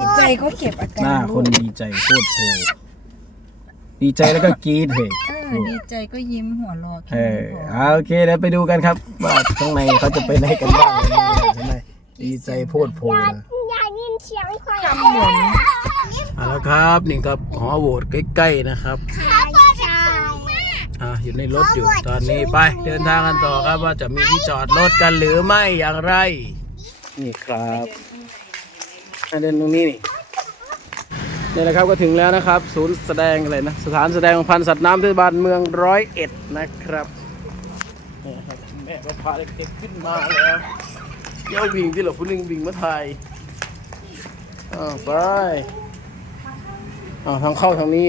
จิตใจก็เก็บอาหการน้าคนดีใจโคตรโผดีใจแล้วก็กรี๊ดเฮ้ยเออดีใจก็ยิ้มหัวเรอเอแค่อนี้พอเอาโอเคเดี๋ยวไปดูกันครับ ว่าข้างในเขาจะเป็นให้กันบ้างใช่ไหมดีใจโพดโผนะอยากยินเสียงใครทำเหมือนเอาละครับนี่ครับหอโหวตใกล้ๆนะครับขาชายอ่าอยู่ในรถอยู่ตอนนี้ไปเดินทางกันต่อครับว่าจะมีที่จอดรถกันหรือไม่อย่างไร นี่ครับ อะเดินตรงนี้นี่นี่แหละครับก็ถึงแล้วนะครับ ศูนย์แสดงอะไรนะสถานแสดงพันธุ์สัตว์น้ำเทศบาลเมืองร้อยเอ็ดนะครับนี่ครับแม่ก็พาเด็กๆขึ้นมาแล้วเย้าวิ่งที่เหลือผู้นึงวิ่งมาไทยอ้าวไปอ้าวทางเข้าทางนี้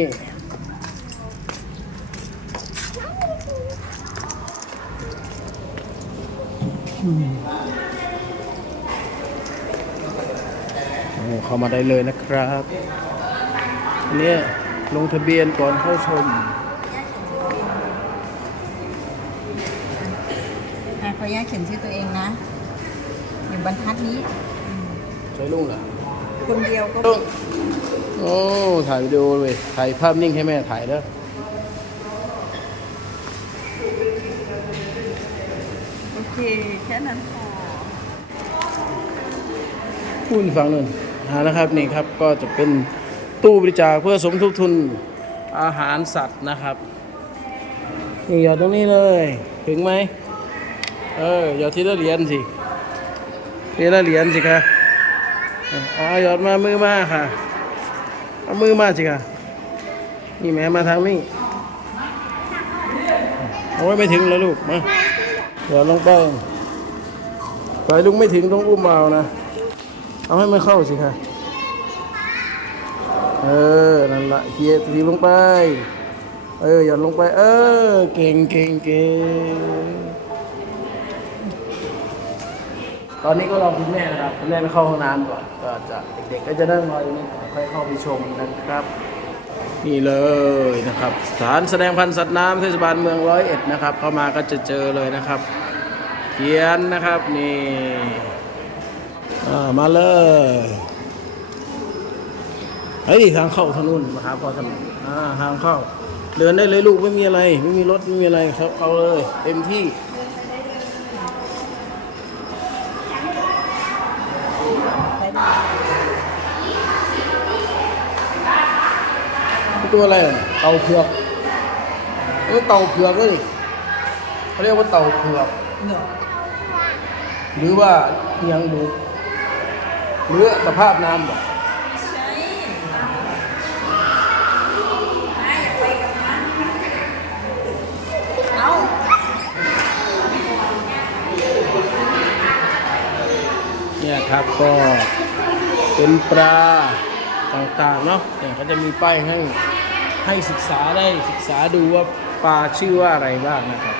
โอ้ เข้ามาได้เลยนะครับ อันเนี่ยลงทะเบียนก่อนเข้าชมอะขออนุญาตเขียนชื่อตัวเองนะ อยู่บรรทัดนี้ ใช้ลุงเหรอคนเดียวก็ลุงโอ้ ถ่ายวิดีโอเลยถ่ายภาพนิ่งให้แม่ถ่ายเด้อโอเค แค่นั้นพอพูดฟังหนึ่งอ่า นะครับนี่ครับก็จะเป็นตู้บริจาคเพื่อสมทบทุนอาหารสัตว์นะครับนี่หยอดตรงนี้เลย ถึงไหมเออหยอดทีละเหรียญสิทีละเหรียญสิคะเอ๋อหยอดมามือมาค่ะเอามือมาสิค่ะนี่แม่มาทางนี้เอาไว้ไม่ถึงแล้วลูกมาหยอดลงไปไปลุงไม่ถึงต้องอุ้มเอานะ เอาให้มันเข้าสิค่ะ เออ นั่นละเฮียทีลงไป เออ หย่อนลงไป เออ เก่งเก่งเก่งตอนนี้ก็รอคุณแม่นะครับ คุณแม่ไปเข้าห้องน้ำก่อน ก็จะเด็กๆก็จะนั่งรออยู่นี่ค่อยเข้าไปชมนะครับ นี่เลยนะครับ สถานแสดงพันธุ์สัตว์น้ำเทศบาลเมืองร้อยเอ็ดนะครับ เข้ามาก็จะเจอเลยนะครับ เขียนนะครับนี่ อ่ามาเลยเฮ้ยทางเข้าทางนู้นมาหาพ่อทำอ่าทางเข้า เดินได้เลยลูกไม่มีอะไร ไม่มีรถไม่มีอะไรครับเอาเลยเต็มที่ตัวอะไรอะเต่าเผือกเออเต่าเผือกเลยนี่เขาเรียกว่าเต่าเผือกเหนือหรือว่าเพียงดู หรือสภาพน้ำบอกใช่เอาเนี่ยครับก็เป็นปลาต่างๆเนาะเนี่ยเขาจะมีป้ายให้ให้ศึกษาได้ศึกษาดูว่าปลาชื่อว่าอะไรบ้างนะครับ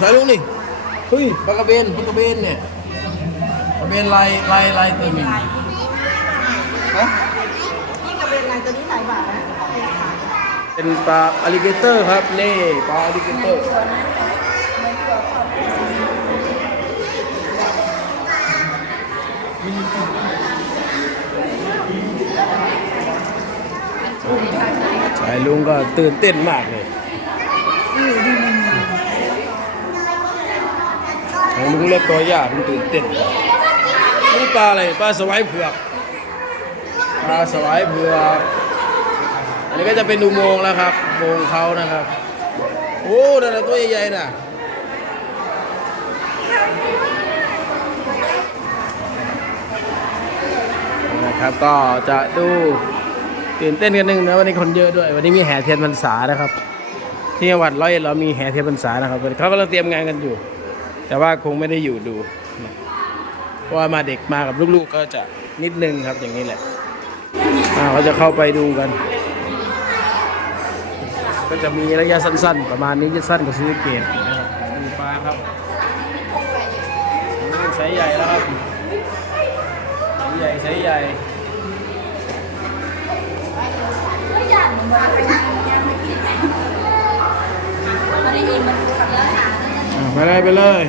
สายลุงนี่เฮ้ยปลากระเบนปลากระเบนเนี่ยกระเบนลายลายลายตัวหนึ่งฮะนี่กระเบนลายตัวนี้หลายบาทนะเป็นปลาอ l ลิเกเตอร์ครับนี่ปลาอ l ลิเกเตอร์ชายลุงก็ตื่นเต้นมากเลย ชายลุงเล็กตัวยาลุงตื่นเต้นนี่ปลาอะไรปลาสวายเผือกปลาสวายเผือกอันนี้ก็จะเป็นอุโมงค์แล้วครับอุโมงค์เขานะครับโอ้นั่นนะตัวใหญ่ๆนะนะครับก็จะดูตื่นเต้นกันหนึ่งนะวันนี้คนเยอะด้วย วันนี้มีแห่เทียนพรรษานะครับ ที่จังหวัดร้อยเอ็ดเรามีแห่เทียนพรรษานะครับเขากำลังเตรียมงานกันอยู่ แต่ว่าคงไม่ได้อยู่ดู เพราะว่ามาเด็กมากับลูกๆก็จะนิดนึงครับอย่างนี้แหละเขาจะเข้าไปดูกัน ก็จะมีระยะสั้น ๆ ประมาณนี้จะสั้นกว่าซีเกตนะครับดูปลาครับโอ้ไซส์ใหญ่แล้วครับไซส์ใหญ่ไซส์ใหญ่มันได้ยินมันฝันแล้วหาอ่า ไปเลยไปเลย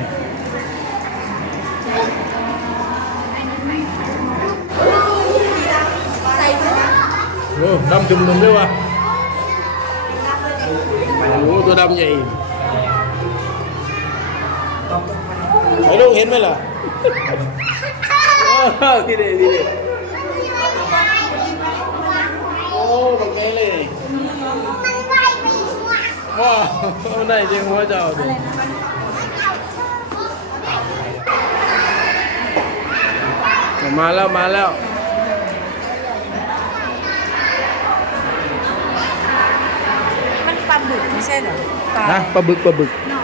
โอ้ดำจุ่มนมด้วยวะโอ้โหตัวดำใหญ่ไอ้ลูกเห็นไหมล่ะเออที่เด็ดที่เด็ดโอ้แบบนี้เลยมันไล่ไปหัวว้าวได้จริงหัวเจ้าดิ มาแล้วมาแล้วมันปลาบึกไม่ใช่เหรอปลานะปลาบึกปลาบึกหน่อ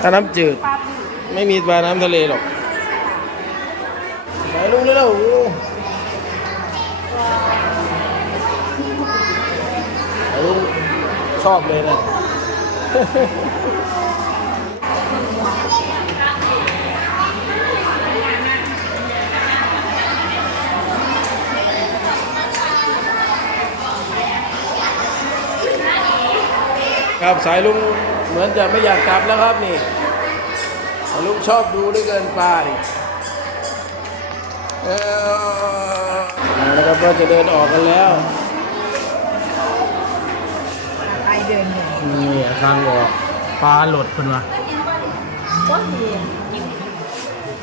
ถ้าน้ำจืด ปลาบึกไม่มีปลาน้ำทะเลหรอกไปลุงเร็วๆโอ้ไปลุงชอบเลยนะ ครับสายลุงเหมือนจะไม่อยากกลับแล้วครับนี่สายลุงชอบดูด้วยเกินปลาดิเออเอาละครับก็จะเดินออกกันแล้วไปเดินอยู่นี่ทางออกปลาหลดเป็นวะก็ดี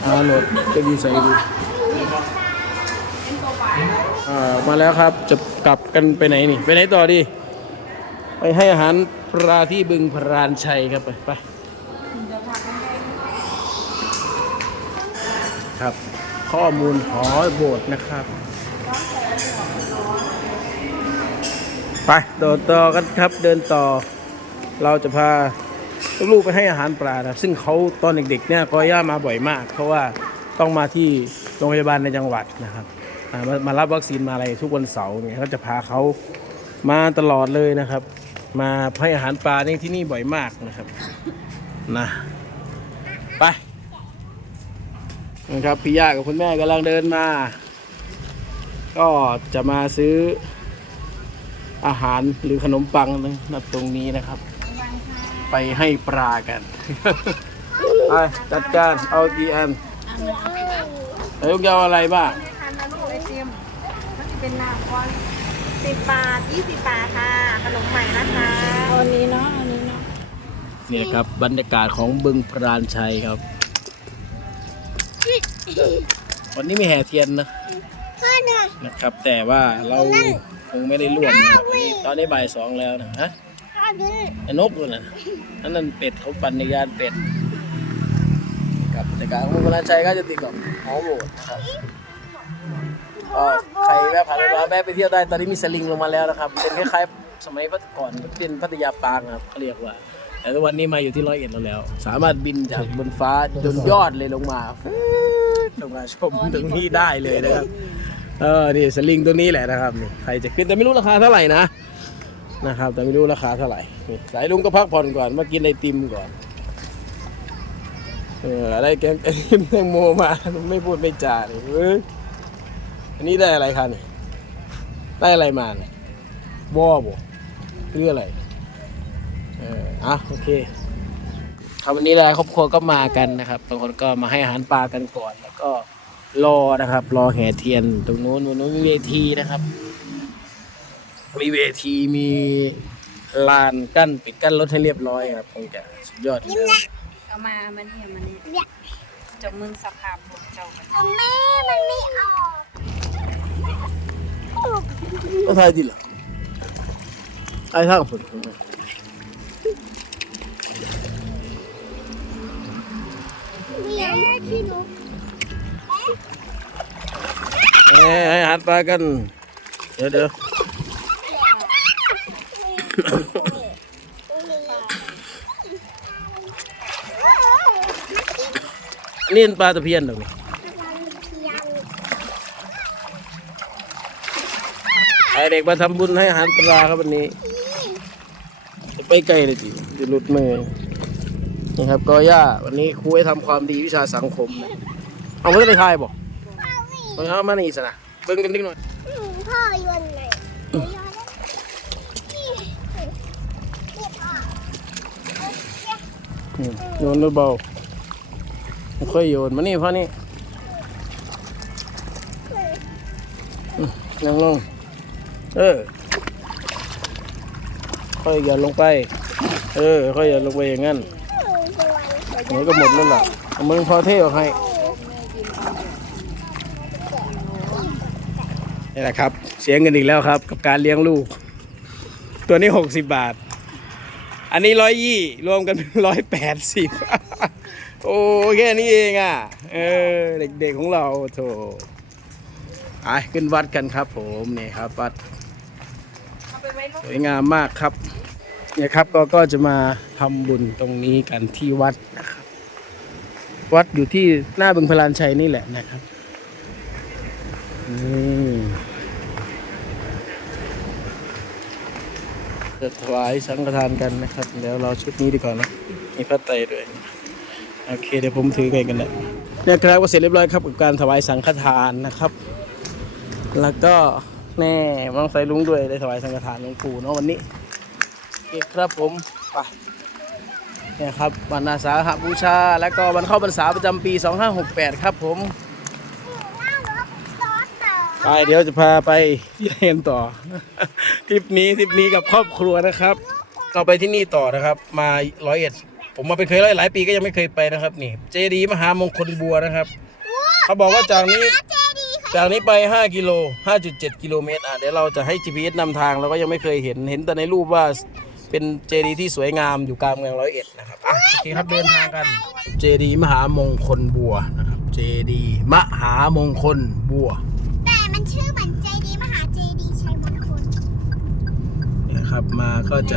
ปลาหลดจะมีใส่ดูอ่ามาแล้วครับจะกลับกันไปไหนนี่ ไปไหนต่อดี ไปให้อาหาร ปลาที่บึงพรานชัยครับไปไปครับ ข้อมูลหอโบสถ์นะครับ ไปเดินต่อกันครับเดินต่อ เราจะพาลูกไปให้อาหารปลานะครับซึ่งเขาตอนเด็กๆเนี่ยก็ย่ามาบ่อยมาก เพราะว่าต้องมาที่โรงพยาบาลในจังหวัดนะครับมามารับวัคซีนมาอะไรทุกวันเสาร์เนี่ยเขาจะพาเขามาตลอดเลยนะครับ มาให้อาหารปลานี่ที่นี่บ่อยมากนะครับนะไปนะครับพี่ย่ากับคุณแม่กำลังเดินมา ก็จะมาซื้ออาหารหรือขนมปังนะตรงนี้นะครับ ไปให้ปลากันไปจัดการเอากี่อันแล้วลูกจะเอาอะไรบ้างทานนะลูกไอติมมันจะเป็นน้ำก้อน สิบบาทยี่สิบบาทค่ะ ขนมใหม่นะคะเอาอันนี้เนาะอันนี้เนาะเนี่ยครับบรรยากาศของบึงพรานชัยครับ วันนี้มีแห่เทียนนะพ่อหน่อยนะครับ แต่ว่าเราคงไม่ได้ร่วมนะครับวันนี้ตอนนี้บ่ายสองแล้วนะฮะพ่อดูไอ้นกด้วยนะอันนั้นเป็ดเขาปั่นในยานเป็ดกับบรรยากาศของบึงพรานชัยก็จะติดกับหอโบสถ์นะครับ ก็ใครแวะผ่านไปมาแวะไปเที่ยวได้ตอนนี้มีสลิงลงมาแล้วนะครับเป็นคล้ายๆสมัยพัทก่อนเป็นพัทยาปางนะครับเขาเรียกว่า แต่วันนี้มาอยู่ที่ร้อยเอ็ดแล้วแล้ว สามารถบินจากบนฟ้าจนยอดเลยลงมาลงมาชมตรงนี้ได้เลยนะครับเออนี่สลิงตัวนี้แหละนะครับนี่ใครจะขึ้นแต่ไม่รู้ราคาเท่าไหร่นะนะครับ แต่ไม่รู้ราคาเท่าไหร่สายลุงก็พักผ่อนก่อนมากินไอติมก่อนเอออะไรแกงไอติมแตงโมมาไม่พูดไม่จาเลย อ้ยอันนี้ได้อะไรคะนี่ได้อะไรมาเนี่ยวอบ่หรืออะไรเอออะโอเคครับวันนี้หลายครอบครัวก็มากันนะครับบางคนก็มาให้อาหารปลากันก่อน แล้วก็รอนะครับ รอแห่เทียนตรงนู้นตรงนู้นมีเวทีนะครับมีเวทีมีลานกั้นปิดกั้นรถให้เรียบร้อยครับคงจะสุดยอดเลยเอามามันนี่มันนี่เนี่ยจบมึงสภาพบุกเจ้ากันแม่มันไม่ออก ก็ทายดีเหรอไอ้ทางผลเมียที่หนูเอ้ยให้อาหารปลากัน เดี๋ยวเดี๋ยวนี่เป็นปลาตะเพียนเหรอ เนี่ยไอเด็กมาทำบุญให้อาหารปลาครับวันนี้จะไปไกลเลยจีจะหลุดมือนี่ครับกอย่าวันนี้ครูให้ทำความดีวิชาสังคมนะเอาไม่ได้ทายบอกเอามานี่สนะเบิ่งกันนิดหน่อยพ่อโยนไหนโยนนี่นี่พ่ออืมโยนเบาๆไม่ค่อยโยนมานี่พ่อนี่อืมนั่งลง เออ ค่อยอย่าลงไป เออ ค่อยอย่าลงไปอย่างนั้นเดี๋ยวก็หมดแล้วล่ะมึงพอเท่ออกให้นี่แหละครับ เสียเงินอีกแล้วครับ กับการเลี้ยงลูก ตัวนี้หกสิบบาท อันนี้ร้อยยี่รวมกันเป็นร้อยแปดสิบโอ้แค่นี้เองอะ เออ เด็กๆของเราโถไปขึ้นวัดกันครับผมนี่ครับวัด เอาไปไว้ลูก สวยงามมากครับเนี่ยครับก็ก็จะมาทำบุญตรงนี้กันที่วัดนะครับ วัดอยู่ที่หน้าบึงพลานชัยนี่แหละนะครับนี่จะถวายสังฆทานกันนะครับ เดี๋ยวเราชุดนี้ดีกว่านะ มีพระไตรด้วย โอเค เดี๋ยวผมถือไปกันนะเนี่ยครับก็เสร็จเรียบร้อยครับกับการถวายสังฆทานนะครับ แล้วก็ แน่มังไฟลุงด้วยได้ถวายสังฆทานหลวงปู่เนาะวันนี้โอเคครับผมไปเนี่ยครับวันอาสาหบูชา แล้วก็วันเข้าพรรษาประจำปี 2568 ครับผมไปเดี๋ยวจะพาไปที่เรียนต่อทริปนี้ทริปนี้กับครอบครัวนะครับเราไปที่นี่ต่อนะครับ มาร้อยเอ็ดผมมาเป็นเคยหลายหลายปีก็ยังไม่เคยไปนะครับ นี่ เจดีย์มหามงคลบัวนะครับ เขาบอกว่าจากนี้ จากนี้ไป 5 กิโล 5.7 กิโลเมตรอะเดี๋ยวเราจะให้ GPS นำทางเราก็ยังไม่เคยเห็นเห็นแต่ในรูปว่าเป็นเจดีย์ที่สวยงามอยู่กลางเมืองร้อยเอ็ดนะครับอะโอเคครับเดินทางกัน เจดีย์มหามงคลบัวนะครับ เจดีย์มหามงคลบัวแต่มันชื่อเหมือนเจดีมหาเจดีชัยมงคลเนี่ยครับมาก็จะ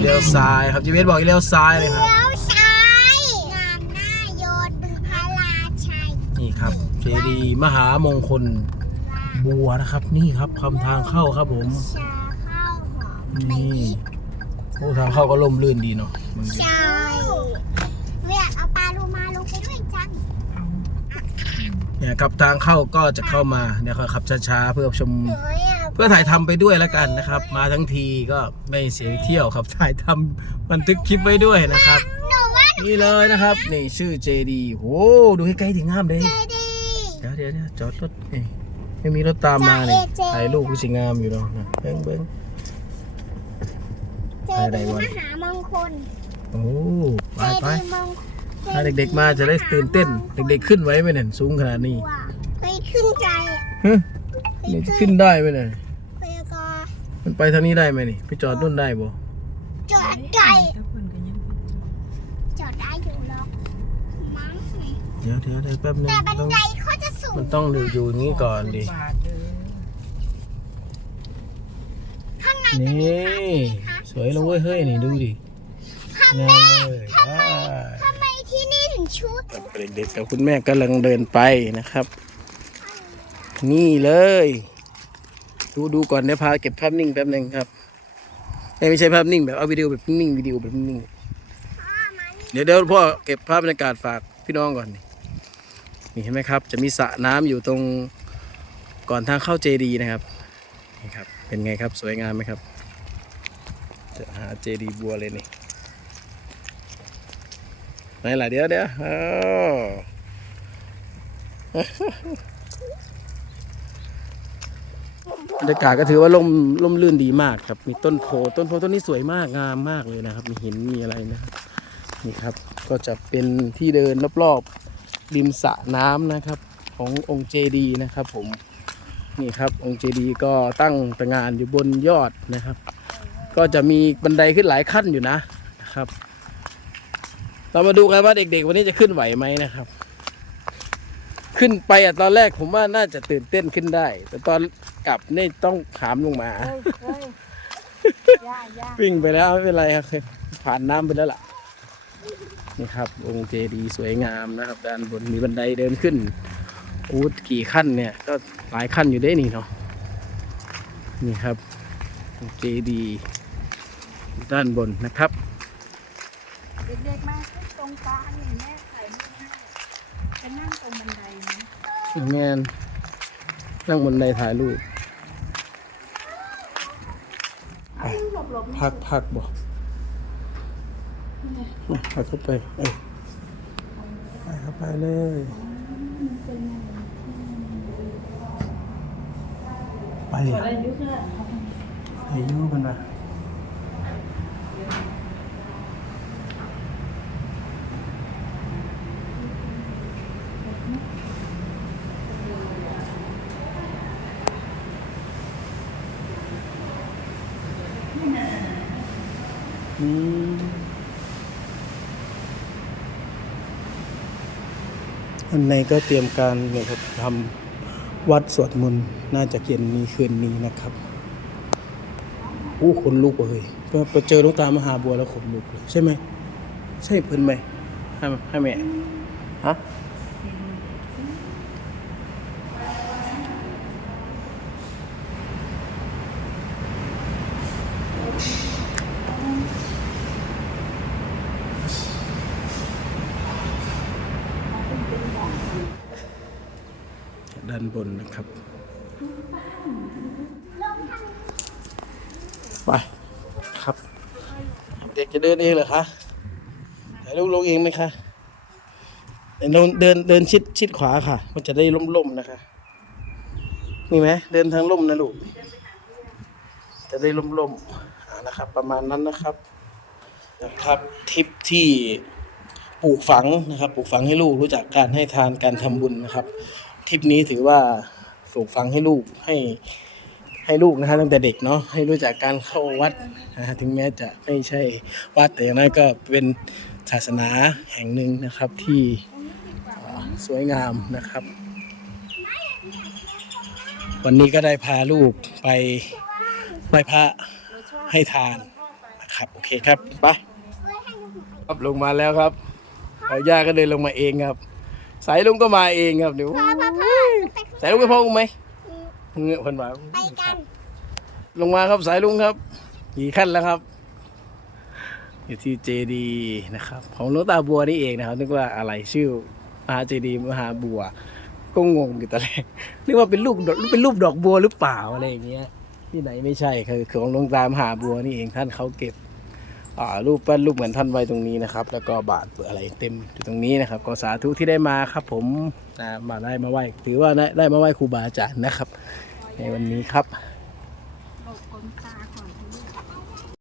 เลี้ยวซ้ายครับ GPS บอกให้เลี้ยวซ้ายเลยครับเลี้ยวซ้ายงามหน้าโยนบึงพระราชัยนี่ครับ เจดีย์มหามงคลบัวนะครับ นี่ครับคำทางเข้าครับผมชาข้าวหอมนี่โอ้ทางเข้าก็ล่มลื่นดีเนาะมึงดิใช่เรียกเอาปลาลูมาลงไปด้วยจังเนี่ยครับทางเข้าก็จะเข้ามาเนี่ยครับขับช้าๆเพื่อชม หนูอยากเพื่อถ่ายทำไปด้วยแล้วกันนะครับ มาทั้งทีก็ไม่เสียเที่ยวครับถ่ายทำบันทึกคลิปไว้ด้วยนะครับ หนูว่านี่เลยนะครับ นี่ชื่อ JD โหดูใกล้ๆถึงงามเลย เจดี เดี๋ยวเดี๋ยวเดี๋ยวจอดรถเอ้ยไม่มีรถตามมาเนี่ยถ่ายรูปผู้สิงามอยู่เนาะนะเบิ้งเบิ้งเจอะไรดีวะมหามงคลโอ้ไปเจไปดีมงถ้าเด็กๆมาจะได้ตื่นเต้น เด็กๆขึ้นไว้ไหมเนี่ยสูงขนาดนี้ว่าเฮ้ยขึ้นใจอะฮะนี่ขึ้นได้ไหมเนี่ยเฮ้ยก็มันไปทางนี้ได้ไหมนี่ไปจอดนู่นได้บ่จอดใจจอดได้อยู่หรอกมั้งเดี๋ยวเดี๋ยวเดี๋ยวแป๊บนึงแต่บันต้องไดเขาจะสูง มันต้องอยู่อยู่อย่างนี้ก่อนดิ ข้างในนี่ สวยเลยเว้ยเฮ้ยนี่ดูดิงามเลยว้าทำไมที่นี่ถึงชุดเด็กๆกับคุณแม่กำลังเดินไปนะครับ นี่เลย ดูดูก่อนเดี๋ยวพาเก็บภาพนิ่งแป๊บนึงครับเอ้ยไม่ใช่ภาพนิ่งแบบเอาวิดีโอแบบนิ่งวิดีโอแบบนิ่งพ่อมานี่เดี๋ยวเดี๋ยวพ่อเก็บภาพบรรยากาศฝากพี่น้องก่อนนี่ นี่เห็นไหมครับ จะมีสระน้ำอยู่ตรงก่อนทางเข้าเจดีนะครับนี่ครับ เป็นไงครับสวยงามไหมครับ จะหาเจดีบัวเลยนี่ไหนล่ะเดี๋ยวเดี๋ยวอ้าวบรรยากาศก็ถือว่าลมลมลื่นดีมากครับ มีต้นโพต้นโพต้นนี้สวยมากงามมากเลยนะครับ มีหินมีอะไรนะครับนี่ครับ ก็จะเป็นที่เดินรอบๆ ริมสระน้ำนะครับ ขององค์เจดีย์นะครับผมนี่ครับองค์เจดีย์ก็ตั้งตระหงานอยู่บนยอดนะครับ ก็จะมีบันไดขึ้นหลายขั้นอยู่นะนะครับ เรามาดูกันว่าเด็กๆ วันนี้จะขึ้นไหวไหมนะครับ ขึ้นไปอะตอนแรกผมว่าน่าจะตื่นเต้นขึ้นได้ แต่ตอนกลับนี่ต้องขามลงมาเฮ้ยเฮ้ยย่าย่าวิ่งไปแล้วไม่เป็นไรครับผ่านน้ำไปแล้วล่ะ นี่ครับ องค์เจดีย์สวยงามนะครับ ด้านบนมีบันไดเดินขึ้นอูดกี่ขั้นเนี่ย ก็หลายขั้นอยู่ได้นี่เนาะนี่ครับองค์เจดีย์ด้านบนนะครับเด็กๆมาขึ้นตรงกลางนี่แม่ถ่ายรูปให้จะนั่งตรงบันไดนะแมนนั่งบนไดถ่ายรูปเอาหลบหลบพัก พักบ่เมาไปเข้าไป เออไปเข้าไปเลยไปอายุกันนะ อันในก็เตรียมการเนี่ยครับทำวัดสวดมนต์น่าจะเย็นนี้คืนนี้นะครับอู้ขนลุกเลยก็ไปเจอหลูกตามหาบัวแล้วขนลุกเลยใช่ไหมใช่เพิ่นไหมให้ให้แม่ ด้านบนนะครับไปครับ เด็กจะเดินเองเหรอคะถ่ายรูปลงเองไหมคะเดินเดินเดินชิดชิดขวาค่ะ มันจะได้ล่มๆนะคะนี่ไหมเดินทางล่มนะลูกจะได้ล่มๆอ่านะครับ ประมาณนั้นนะครับนะครับทริปที่ปลูกฝังนะครับ ปลูกฝังให้ลูกรู้จักการให้ทานการทำบุญนะครับ ทริปนี้ถือว่าปลูกฝังให้ลูกให้ให้ลูกนะฮะตั้งแต่เด็กเนาะให้รู้จักการเข้าวัดนะฮะถึงแม้จะไม่ใช่วัดแต่อย่างนั้นก็เป็นศาสนาแห่งหนึ่งนะครับที่สวยงามนะครับ วันนี้ก็ได้พาลูกไปไหว้พระให้ทานนะครับโอเคครับไปครับลงมาแล้วครับเอาย่าก็เดินลงมาเองครับ สายลุงก็มาเองครับเดี๋ยว สายลุงไปพ่อกูไหมเงือกเพิ่นว่าไปกัน ลงมาครับสายลุงครับกี่ขั้นแล้วครับ อยู่ที่เจดีนะครับ ของหลวงตาบัวนี่เองนะครับนึกว่าอะไรชื่อมหาเจดีย์มหาบัว ก็งงอยู่ตอนแรกนึกว่าเป็นรูปดอกเป็นรูปดอกบัวหรือเปล่าอะไรอย่างเงี้ยที่ไหนไม่ใช่คือคือของหลวงตามหาบัวนี่เองท่านเขาเก็บอ่า รูปปั้นรูปเหมือนท่านไว้ตรงนี้นะครับ แล้วก็บาทอะไรเต็มอยู่ตรงนี้นะครับ ก็สาธุที่ได้มาครับ ผมมาได้มาไหว้ถือว่าได้มาไหว้ครูบาอาจารย์นะครับ ในวันนี้ครับ